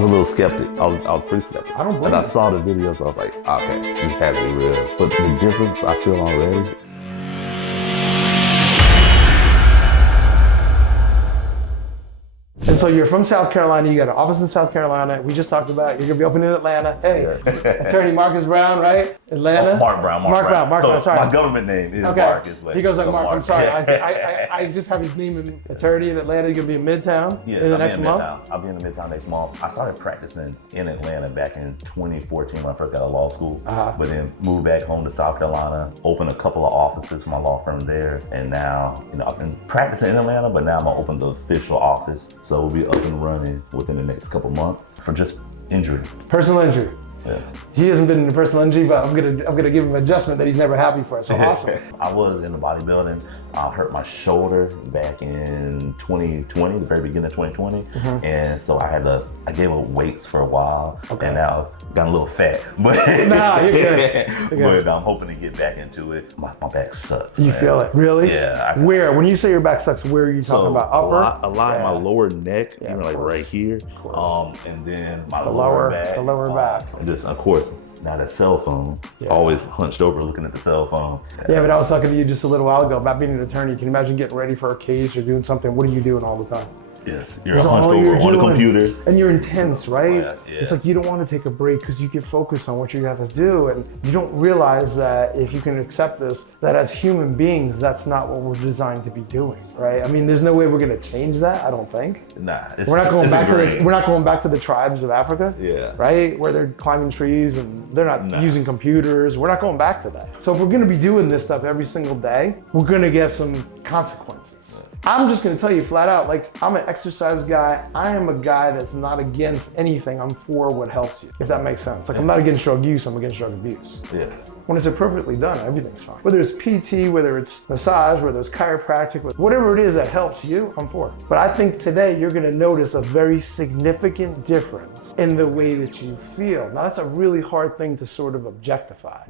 was a little skeptic. I was pretty skeptic. I don't blame And I you. saw the videos, I was like, okay, this has to be real. But the difference I feel already. And so you're from South Carolina, you got an office in South Carolina. We just talked about you're gonna be opening in Atlanta. Hey, Attorney Marcus Brown, right? Atlanta? Mark Brown. Brown, sorry. My government name is Okay. Marcus. But He goes like Mark. I'm sorry. Yeah. I just have his name in attorney in Atlanta. You're gonna be in Midtown in the next month? I'll be in the Midtown next month. I started practicing in Atlanta back in 2014 when I first got out of law school. But then moved back home to South Carolina, opened a couple of offices for my law firm there. And now, I've been practicing in Atlanta, but now I'm gonna open the official office. So we'll be up and running within the next couple months for just injury. Personal injury. Yes. He hasn't been in a personal injury, but I'm gonna give him an adjustment that he's never happy for. So awesome. I was in the bodybuilding. I hurt my shoulder back in 2020, the very beginning of 2020. And so I gave up weights for a while. And now got a little fat. But Nah, you're good. But I'm hoping to get back into it. My back sucks. You man. feel it? Really? Yeah. Where? When you say your back sucks, where are you talking about? Upper? A lot of my lower neck, Yeah, like right here. And then my The lower back. The lower back. And just, of course, now that cell phone, always hunched over looking at the cell phone. Yeah, but I was talking to you just a little while ago about being an attorney. Can you imagine getting ready for a case or doing something? What are you doing all the time? Yes, you're hunched over on the computer. And you're intense, right? Yeah. It's like you don't want to take a break because you get focused on what you have to do. And you don't realize that if you can accept this, that as human beings, that's not what we're designed to be doing, right? I mean, there's no way we're going to change that, I don't think. Nah, We're not going back to the tribes of Africa, Yeah. right? Where they're climbing trees and they're not using computers. We're not going back to that. So if we're going to be doing this stuff every single day, we're going to get some consequences. I'm just gonna tell you flat out, like, I'm an exercise guy. I am a guy that's not against anything. I'm for what helps you, if that makes sense. Like, I'm not against drug use, I'm against drug abuse. Yes. When it's appropriately done, everything's fine. Whether it's PT, whether it's massage, whether it's chiropractic, whatever it is that helps you, I'm for it. But I think today you're gonna notice a very significant difference in the way that you feel. Now, that's a really hard thing to sort of objectify.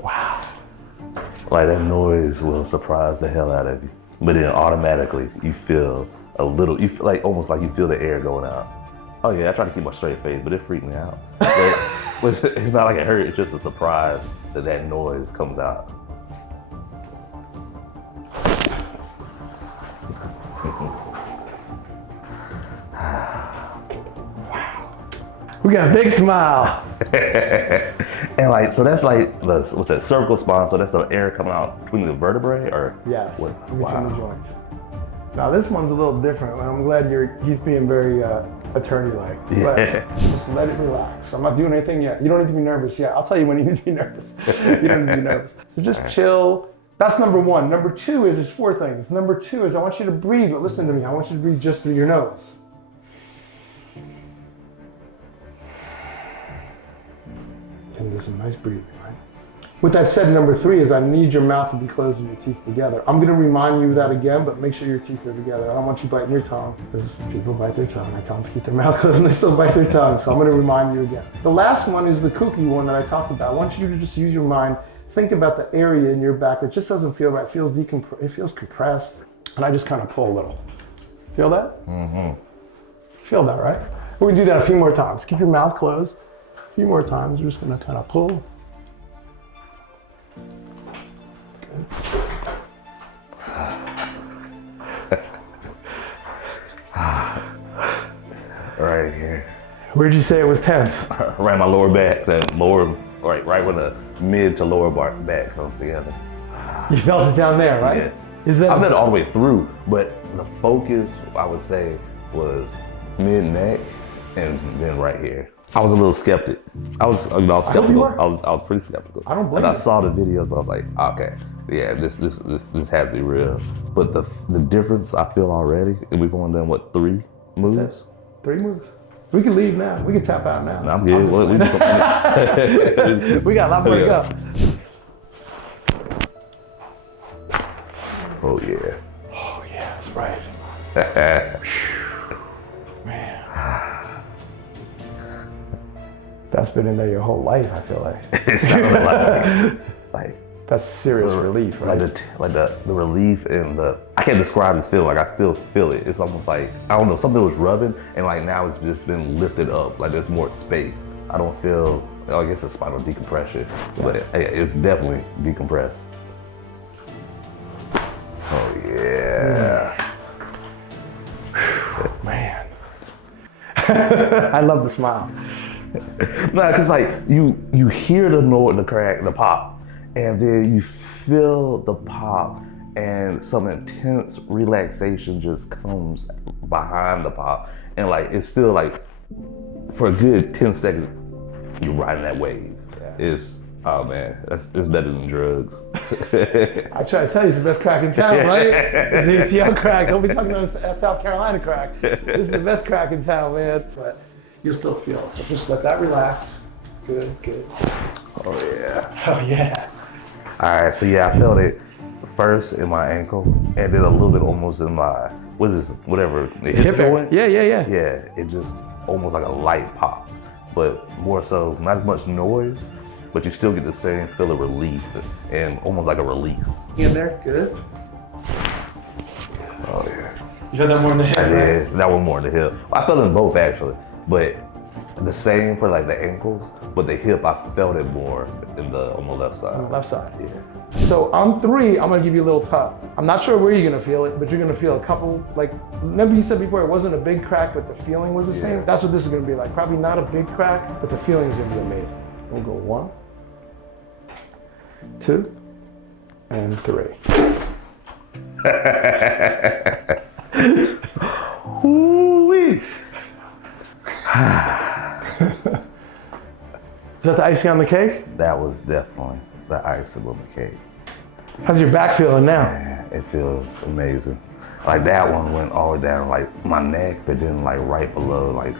Wow. Like that noise will surprise the hell out of you. But then automatically you feel like almost like you feel the air going out. Oh yeah, I try to keep my straight face, but it freaked me out. But it's not like it hurt, it's just a surprise that noise comes out. We got a big smile. And like, so that's like, what's that, cervical spine, so that's the air coming out between the vertebrae, or? Yes, What? between Wow. the joints. Now this one's a little different, and I'm glad he's being very attorney-like. Yeah. But just let it relax. I'm not doing anything yet. You don't need to be nervous yet. I'll tell you when you need to be nervous. You don't need to be nervous. So just chill. That's number one. Number two is, there's four things. Number two is I want you to breathe, but listen to me. I want you to breathe just through your nose. And this is nice breathing, right? With that said, number three is I need your mouth to be closed and your teeth together. I'm gonna remind you of that again, but make sure your teeth are together. I don't want you biting your tongue, because people bite their tongue. I tell them to keep their mouth closed and they still bite their tongue, so I'm gonna remind you again. The last one is the kooky one that I talked about. I want you to just use your mind, think about the area in your back that just doesn't feel right. It feels compressed, and I just kind of pull a little. Feel that? Mm-hmm. Feel that, right? We're gonna do that a few more times. Keep your mouth closed. A few more times. We're just gonna kind of pull. Right here. Where'd you say it was tense? Right my lower back, that lower, right where the mid to lower back comes together. You felt it down there, right? Yes. Is that? I felt it all the way through, but the focus, I would say, was mid-neck and then right here. I was a little skeptic. I was skeptical. I was pretty skeptical. I don't blame And I you. saw the videos, I was like, okay, yeah, this has to be real. But the difference I feel already, and we've only done, what, 3 moves? That's it. 3 moves. We can leave now. We can tap out now. I'm good. We got a lot more to go. Oh yeah. Oh yeah, that's right. Man. That's been in there your whole life, I feel like. It sounded like like that's serious relief, right? Like the relief and I can't describe this feeling. Like I still feel it. It's almost like, I don't know, something was rubbing and like now it's just been lifted up. Like there's more space. I don't feel, I guess it's spinal decompression, but it's definitely decompressed. Oh yeah. Man. I love the smile. No, cause like you hear the noise, the crack, the pop, and then you feel the pop and some intense relaxation just comes behind the pop. And like, it's still like, for a good 10 seconds, you're riding that wave. It's, oh man, it's better than drugs. I try to tell you, it's the best crack in town, right? It's the Atl crack. Don't be talking about South Carolina crack. This is the best crack in town, man. But you still feel it. So just let that relax. Good, good. Oh yeah. Oh yeah. All right, so yeah, I felt it first in my ankle, and then a little bit almost in my, what is this, whatever, the hip joint? Yeah. Yeah, it just almost like a light pop, but more so, not as much noise, but you still get the same feel of relief and almost like a release. In there, good. Oh yeah. You felt that more in the hip, right? Yeah, that one more in the hip. I felt it in both actually, but the same for like the ankles, but the hip, I felt it more on the left side. On the left side. Yeah. So on 3, I'm gonna give you a little tug. I'm not sure where you're gonna feel it, but you're gonna feel a couple, like, remember you said before it wasn't a big crack, but the feeling was the same? That's what this is gonna be like. Probably not a big crack, but the feeling's gonna be amazing. We'll go 1, 2, and 3. Ooh-wee. Is that the icing on the cake? That was definitely the icing on the cake. How's your back feeling now? Man, it feels amazing. Like that one went all the way down like my neck, but then like right below, like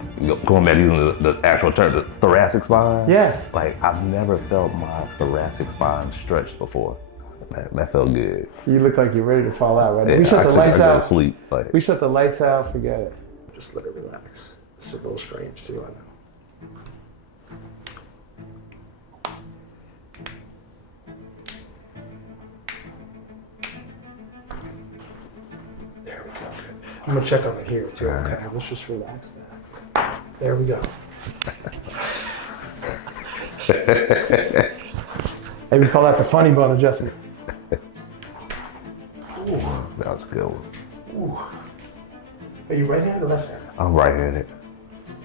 going back using the actual term, the thoracic spine. Yes. Like I've never felt my thoracic spine stretched before. That felt good. You look like you're ready to fall out, right? Yeah, We shut the lights out. Sleep, like. We shut the lights out, forget it. Just let it relax. It's a little strange too, I know. There we go. Good. I'm gonna check on it here too. Okay, let's just relax that. There we go. Hey, we call that the funny bone adjustment. Ooh, that was a good one. Ooh. Are you right-handed or left-handed? I'm right-handed.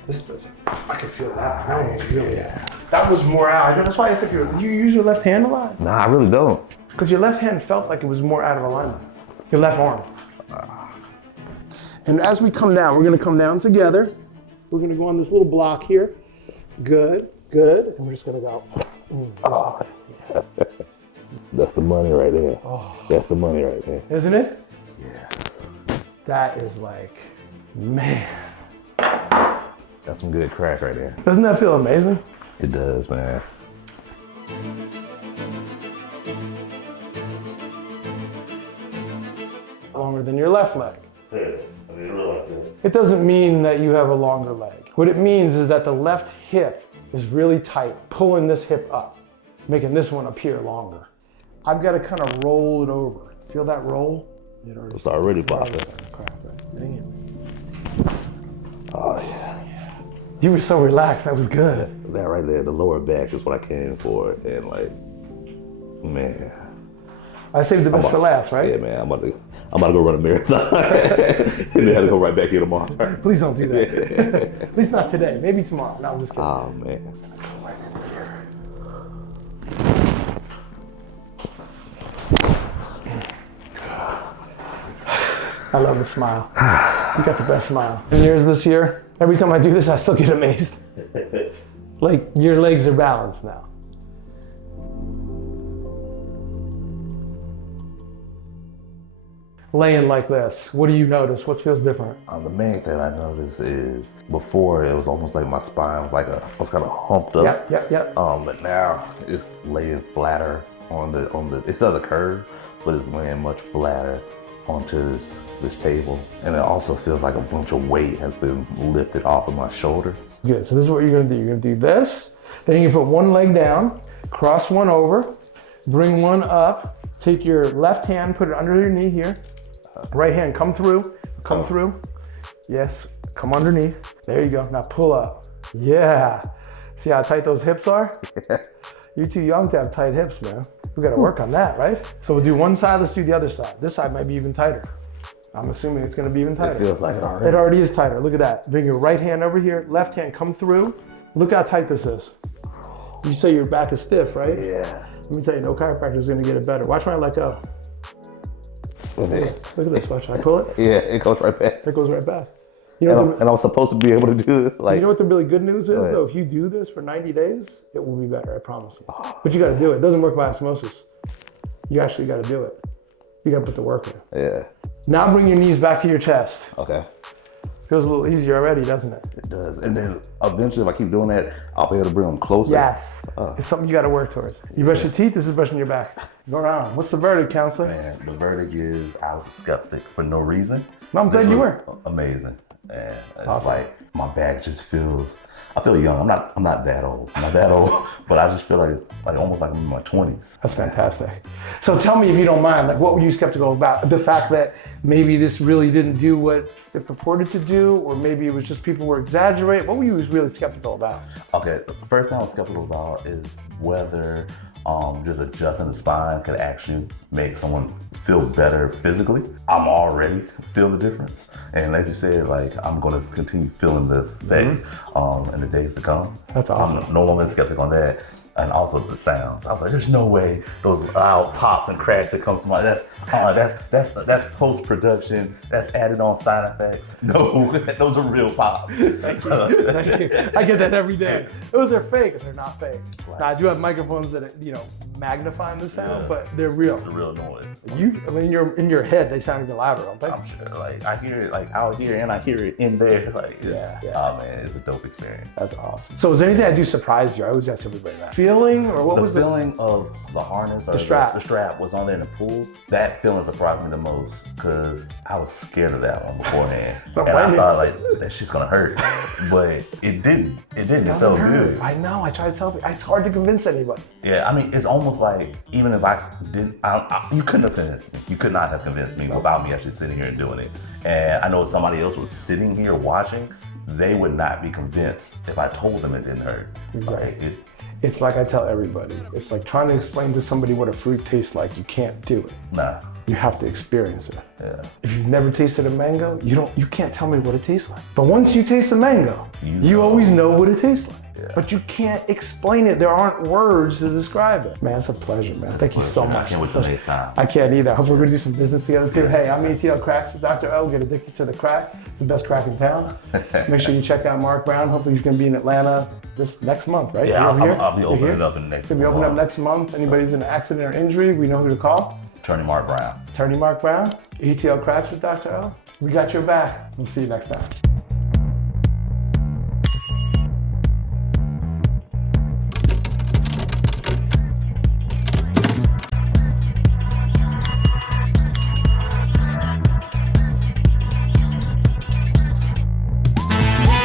This doesn't. I can feel that. That one was really. Yeah. That was more out. That's why I said you use your left hand a lot. Nah, I really don't. Because your left hand felt like it was more out of alignment. Your left arm. And as we come down, we're going to come down together. We're going to go on this little block here. Good, good. And we're just going to go. Oh. That's the money right there. Oh. That's the money right there. Isn't it? Yes. That is like, man. That's some good crack right there. Doesn't that feel amazing? It does, man. Longer than your left leg. It doesn't mean that you have a longer leg. What it means is that the left hip is really tight, pulling this hip up, making this one appear longer. I've got to kind of roll it over. Feel that roll? It's already popping. Dang it. Oh, yeah. You were so relaxed. That was good. That right there, the lower back is what I came for. And like, man. I saved the best for last, right? Yeah, man. I'm about to go run a marathon. And then have to go right back here tomorrow. Please don't do that. At least not today. Maybe tomorrow. No, I'm just kidding. Oh, man. I love the smile. You got the best smile. 10 years this year, every time I do this, I still get amazed. Like, your legs are balanced now. Laying like this, what do you notice? What feels different? The main thing I noticed is before it was almost like my spine was was kind of humped up. Yep. But now it's laying flatter on the it's not the curve, but it's laying much flatter onto this table. And it also feels like a bunch of weight has been lifted off of my shoulders. Good, so this is what you're gonna do. You're gonna do this, then you can put one leg down, cross one over, Bring one up. Take your left hand, put it under your knee here. Right hand, come through. Come through. Yes, come underneath. There you go. Now pull up. Yeah. See how tight those hips are? You're too young to have tight hips, man. We gotta work on that, right? So we'll do one side, let's do the other side. This side might be even tighter. I'm assuming it's gonna be even tighter. It feels like it already. It already is tighter, look at that. Bring your right hand over here, left hand come through. Look how tight this is. You say your back is stiff, right? Yeah. Let me tell you, no chiropractor is gonna get it better. Watch when I let go. Hey, look at this, watch, I pull it? Yeah, it goes right back. It goes right back. You know And I'm supposed to be able to do this. Like, you know what the really good news is though? If you do this for 90 days, it will be better, I promise you. But you gotta do it. It doesn't work by osmosis. You actually gotta do it. You gotta put the work in. yeah. Now bring your knees back to your chest. Okay. Feels a little easier already, doesn't it? It does. And then eventually, if I keep doing that, I'll be able to bring them closer. Yes. It's something you gotta work towards. You brush your teeth, this is brushing your back. Go around. What's the verdict, counselor? Man, the verdict is I was a skeptic for no reason. No, I'm glad you were. Amazing. And it's Awesome. like my back just feels, I feel young. I'm not that old. I'm not that old, but I just feel like almost like I'm in my 20s. That's fantastic. So tell me if you don't mind, like what were you skeptical about? The fact that maybe this really didn't do what it purported to do, or maybe it was just people were exaggerating. What were you really skeptical about? Okay, the first thing I was skeptical about is whether just adjusting the spine could actually make someone feel better physically. I'm already feel the difference. And as you said, like I'm gonna continue feeling the effects in the days to come. That's awesome. I'm no longer skeptic on that. And also the sounds. I was like, there's no way those loud pops and cracks that comes from my, that's post-production, that's added on side effects. No, those are real pops. Thank you. I get that every day. Those are fake, they're not fake. Now I do have microphones that are, magnifying the sound, but they're real. The real noise. In your head, they sound even louder, don't they? I'm sure, like I hear it like out here and I hear it in there. Like, oh man, it's a dope experience. That's awesome. So is there anything I do surprise you? I always ask everybody that. Feeling, or what was the feeling of the harness or strap? The strap was on there in the pool. That feeling surprised me the most because I was scared of that one beforehand, and I thought like that shit's gonna hurt, but it didn't. It felt good. I know. I try to tell people it's hard to convince anybody. Yeah, I mean, it's almost like even if I didn't, you couldn't have convinced me. You could not have convinced me without me actually sitting here and doing it. And I know if somebody else was sitting here watching, they would not be convinced if I told them it didn't hurt. Right. It's like I tell everybody. It's like trying to explain to somebody what a fruit tastes like. You can't do it. Nah. You have to experience it. Yeah. If you've never tasted a mango, you can't tell me what it tastes like. But once you taste a mango, you always know what it tastes like. Yeah. But you can't explain it. There aren't words to describe it. Man, it's a pleasure, man. Thank you so much. I can't wait till next time. I can't either. Hopefully we're gonna do some business together too. Hey, I'm Atl Cracks with Dr. O. Get addicted to the crack. It's the best crack in town. Make sure you check out Mark Brown. Hopefully he's gonna be in Atlanta this next month, right? Yeah, I'll be opening up in the next month. He'll be opening up next month. Anybody's in an accident or injury, we know who to call. Attorney Mark Brown. Attorney Mark Brown. Atl Cracks with Dr. O. We got your back. We'll see you next time.